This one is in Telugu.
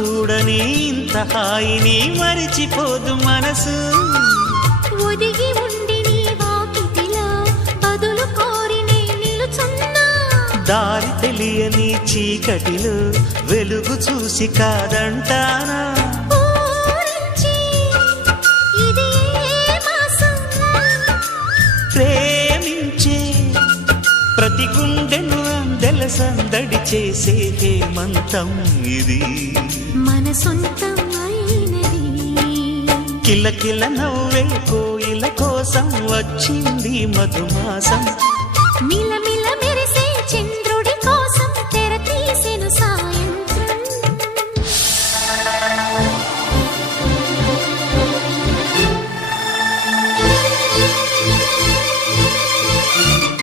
చూడని ఇంత హాయిని మరిచిపోదు మనసు. ఒదిగి ఉండి నీ వాకిటిలో బదులు కోరి నే నిలుచున్నా. దారి తెలియని చీకటిలో వెలుగు చూసి కాదంటానా. ప్రేమించే ప్రతి గుండెను అందెల సందడి చేసే హేమంతం ఇది. మన సొంతం అయినది. కిలకిల నవ్వే కోయిల కోసం వచ్చింది మధుమాసం. మిల